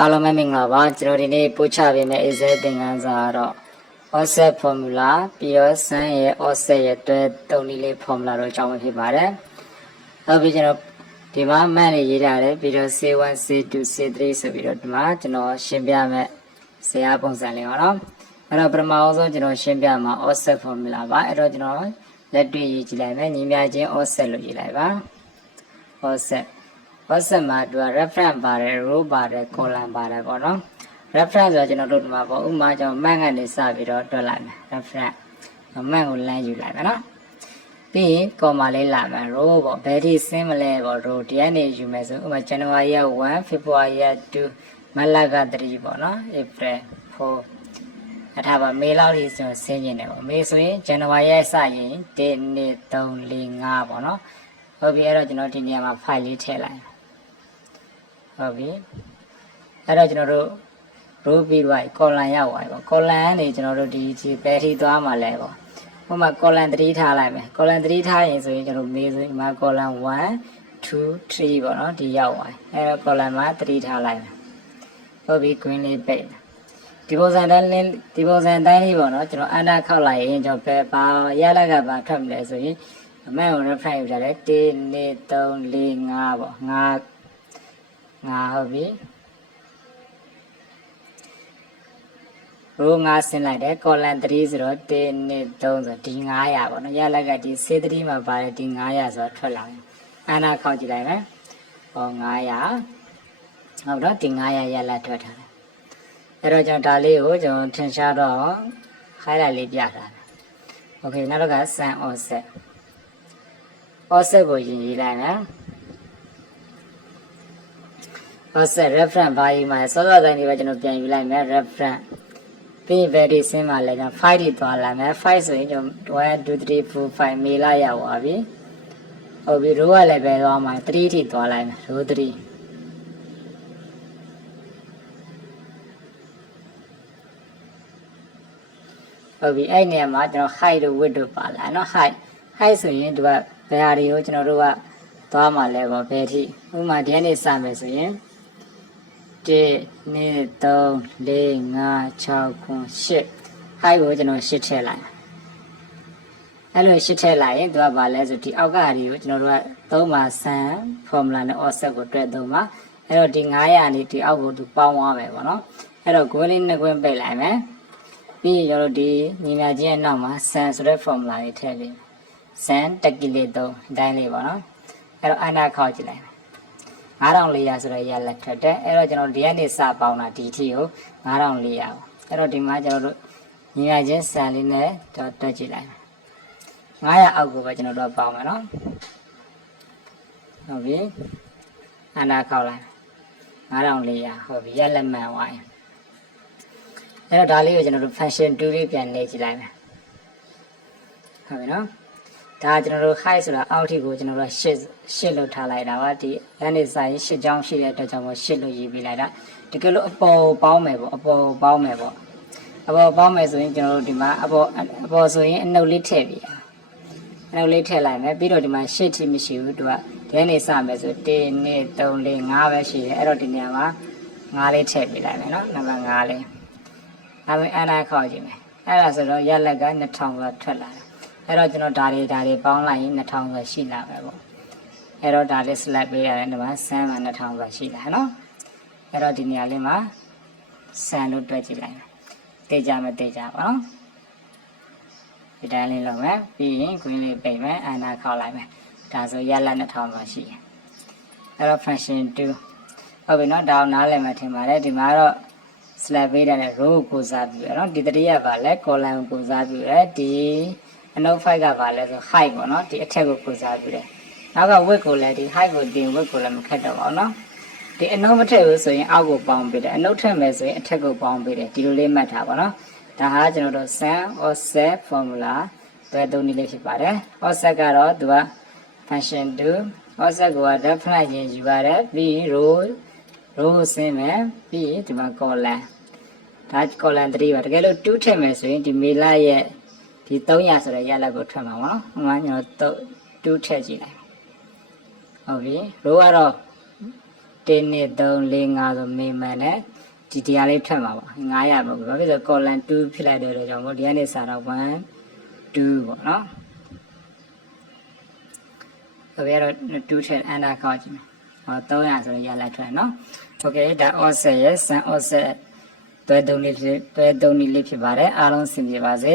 အားလုံးပဲမင်္ဂလာပါကျွန်တော်ဒီနေ့ပို့ချပေးမယ့် essay သင်ခန်းစာကတော့ offset formula ပြီးတော့ sum ရဲ့ offset ရဲ့တွဲတုံးနည်းလေး formula တော့အကြောင်းပဲဖြစ်ပါတယ်။နောက်ပြီးကျွန်တော်ဒီမှာမှတ်နေရေးထားတယ်ပြီးတော့ C1 C2 C3 ဆိုပြီးတော့ဒီမှာကျွန်တော်ရှင်းပြမယ့်ဇာတ်ပုံစံလေးပါနော်။အဲ့တော့ပထမဆုံးကျွန်တော်ရှင်းပြမှာ offset formula ပါ။အဲ့တော့ကျွန်တော်လက်တွေ့ရေးကြည့်လိုက်မယ်ညီမချင်း offset လို့ရေးလိုက်ပါ။ offset မှာသူက reference ပါတယ် row ပါတယ် column ပါတယ်ပေါ့နော် reference ဆိုတော့ကျွန်တော်တို့ဒီမှာပေါ့ဥပမာကျွန်တော်မှတ်ကနေစပြီးတော့တွက်လိုက်မယ် reference မှတ်ကိုလမ်းယူလိုက်မယ်နော်ပြီးရင် comma လေးလာမယ် row ပေါ့ဘယ်ထိဆင်းမလဲပေါ့ row တရားနေယူမယ်ဆိုဥပမာ January 1 February 2 March 3ပေါ့နော် April 4ထားပါမေလောက်ကြီးကျွန်တော်ဆင်းကျင်တယ်ပေါ့မေဆိုရင် January ရဲ့စရင်1 2 3 4 5ပေါ့နော်ဟုတ်ပြီအဲ့တော့ကျွန်တော်ဒီနေရာမှာ file လေးထည့်လိုက်ဟုတ်ပြီအဲ့တော့ကျွန်တော်တို့ row ပြီးတော့ column ရောက်သွားပြီပေါ့ column ကနေကျွန်တော်တို့ဒီဘယ်ထိသွားမှာလဲပေါ့ဥပမာ column 3ထားလိုက်မယ် column 3ထားရင်ဆိုရင်ကျွန်တော်မေးဆိုရင်ဒီမှာ column 1 2 3ပေါ့နော်ဒီရောက်သွားပြီအဲ့တော့ column မှာ3ထားလိုက်မယ်ဟုတ်ပြီ green လေးပိတ်ဒီပုံစံတိုင်းလေးပေါ့နော်ကျွန်တော်အန္တာခောက်လိုက်ရင်ကျွန်တော်ပဲပါရလက်ကပါထွက်မလဲဆိုရင်အမှန်ကို reference ယူထားတယ်1 2 3 4 5ပေါ့5ဟုတ်ပြီ row 5ဆင်းလိုက်တယ် column 3ဆိုတော့1 2 3ဆိုဒီ900ပေါ့နော်ရလက်ကဒီ C3 မှာပါတယ်ဒီ900ဆိုတော့ထွက်လာတယ်အန္တာခောက်ကြည့်လိုက်မယ်ဟော900ဟုတ်တော့ဒီ900ရလက်ထွက်ထားတယ်အဲ့တော့ကျွန်တော်ဒါလေးကိုကျွန်တော်ထင်ရှားတော့ highlight လေးပြထားတယ် okay နောက်တော့က sum offset ကိုရေးလိုက်မယ် offset reference ဘာကြီးမှာစောစောတိုင်းလေးပဲကျွန်တော်ပြန်ယူလိုက်မယ် reference ပြီး value ဆင်းမှာလဲကျွန်တော်5ထိသွားလာမယ်5ဆိုရင်ကျွန်တော်1 2 3 4 5မေလာရောက်သွားပြီဟုတ်ပြီ row ကလည်းပဲသွားမှာ3ထိသွားလိုက်မယ် row 3ဟုတ်ပြီအဲ့နေရာမှာကျွန်တော် height တို့ width တို့ပါလာเนาะ height ဆိုရင်ဒီကဘယ်ဟာတွေကိုကျွန်တော်တို့ကသွားမှာလဲပေါ့ဘယ်ထိဥပမာဒီကနေစမယ်ဆိုရင်1 2 3 4 5 6 9 8 height ကိုကျွန်တော်8ထည့်လိုက်အဲ့လို8ထည့်လိုက်ရင်သူကဘာလဲဆိုဒီအောက်ကဟာတွေကိုကျွန်တော်တို့ကသုံးပါ sum formula နဲ့ offset ကိုတွဲသုံးပါအဲ့တော့ဒီ900နေဒီအောက်ကိုသူပေါင်းသွားမယ်ပေါ့နော်အဲ့တော့ goal လေးနှစ်ခွင်းပိတ်လိုက်မယ်ပြီးရင်ကျွန်တော်တို့ဒီညီမချင်းရဲ့နောက်မှာ sum ဆိုတဲ့ formula လေးထည့်လိုက် sum တက်ကီလေး3အတိုင်းလေးပေါ့နော်အဲ့တော့အနာခောက်ကြည့်လိုက်9400ဆိုတော့ရလက်ထွက်တယ်အဲ့တော့ကျွန်တော်ဒီကနေစပေါင်းတာဒီထီကို9400ပေါ့အဲ့တော့ဒီမှာကျွန်တော်တို့ညီမချင်း sum လေးနဲ့တွက်ကြည့်လိုက်900အောက်ကိုပဲကျွန်တော်တို့ပေါင်းမယ်နော်ဟုတ်ပြီအနာခောက်လိုက်9400ဟုတ်ပြီရလက်မှန်သွားရင်အဲ့တော့ဒါလေးကိုကျွန်တော်တို့ function 2လေးပြန်နေကြည့်လိုက်မယ်ဟုတ်ပြီနော်ဒါကျွန်တော်တို့ height ဆိုတာအောက်ထိကိုကျွန်တော်တို့8လို့ထားလိုက်တာပါဒီကနေစာရင်8ချောင်းရှိတဲ့အတွက်ကြောင့်မို့8လို့ရေးပေးလိုက်တာတကယ်လို့အပေါ်ပေါင်းမယ်ပေါ့အပေါ်ပေါင်းမယ်ဆိုရင်ကျွန်တော်တို့ဒီမှာအပေါ်ဆိုရင်အနှုတ်လေးထည့်ပြီးအနှုတ်လေးထည့်လိုက်မယ်ပြီးတော့ဒီမှာ8ထိမရှိဘူးသူကဒီကနေစမယ်ဆို1 2 3 4 5ပဲရှိတယ်အဲ့တော့ဒီနေရာမှာ5လေးထည့်ပေးလိုက်မယ်နော်နံပါတ်5လေးအဲ့ဒါအနာခောက်ကြည့်မယ်အဲ့ဒါဆိုတော့ရလက်က2000ကထွက်လာတယ်အဲ့တော့ကျွန်တော်ဒါတွေပေါင်းလိုက်ရင်2000ဆိုရှိလာမယ်ပေါ့အဲ့တော့ဒါလေး select ပေးရတယ်ဒီမှာ sum မှာ2000ဆိုရှိလာနော်အဲ့တော့ဒီနေရာလေးမှာ sum လို့တွက်ကြည့်လိုက်မယ်တေချာမတေချာပါနော်ဒီတိုင်းလေးလုပ်မယ်ပြီးရင် green လေးပိတ်မယ်အနာခောက်လိုက်မယ်ဒါဆိုရလက်2000ဆိုရှိတယ်အဲ့တော့ function 2ဟုတ်ပြီနော်ဒါအောင်နားလည်မှထင်ပါတယ်ဒီမှာတော့ select ပေးတဲ့ row ကိုစားပြီးရနော်ဒီတတိယပါလဲ column ကိုစားပြီးရဒီအနောက် 5 ကပါလဲဆို height ပေါ့နော်ဒီအထက်ကိုစားပြီးတယ်နောက်က width ကိုလည်းဒီ height ကိုတင် width ကိုလည်းမခက်တော့ပါဘူးနော်ဒီအနောက်မထည့်ဘူးဆိုရင်အောက်ကိုပေါင်းပေးတယ်အနောက်ထည့်မယ်ဆိုရင်အထက်ကိုပေါင်းပေးတယ်ဒီလိုလေးမှတ်ထားပါနော်ဒါဟာကျွန်တော်တို့ sum offset formula တွဲသုံးနည်းလေးဖြစ်ပါတယ် offset ကတော့သူက function 2 offset ကို reference ချင်းယူရတယ်ပြီး row ဆင်းမယ်ပြီးဒီမှာ column ဒါ column 3ပါတကယ်လို့2ထည့်မယ်ဆိုရင်ဒီမေလရဲ့ဒီ300ဆိုတဲ့ရလက်ကိုထွက်မှာပေါ့နော်ဟိုမှာကျွန်တော်2ထည့်ကြည့်လိုက်ဟုတ်ပြီ row ကတော့ 1 2 3 4ဆိုမေမှန်နဲ့ဒီတရားလေးထွက်မှာပါ900ပေါ့ဘာဖြစ်လို့ column 2ဖြစ်လိုက်တဲ့အတွက်ကြောင့်မို့ဒီကနေစတော့1 2ပေါ့နော်ဆိုပြီးတော့2ထည့် under ကောက်ကြည့်မယ်ဟော300ဆိုရင်ရလိုက်ထွက်နော်โอเคဒါ offset ရဲ့ sun offset တွဲသုံးနည်းလေးဖြစ်ပါတယ်အားလုံးဆင်ပြေပါစေ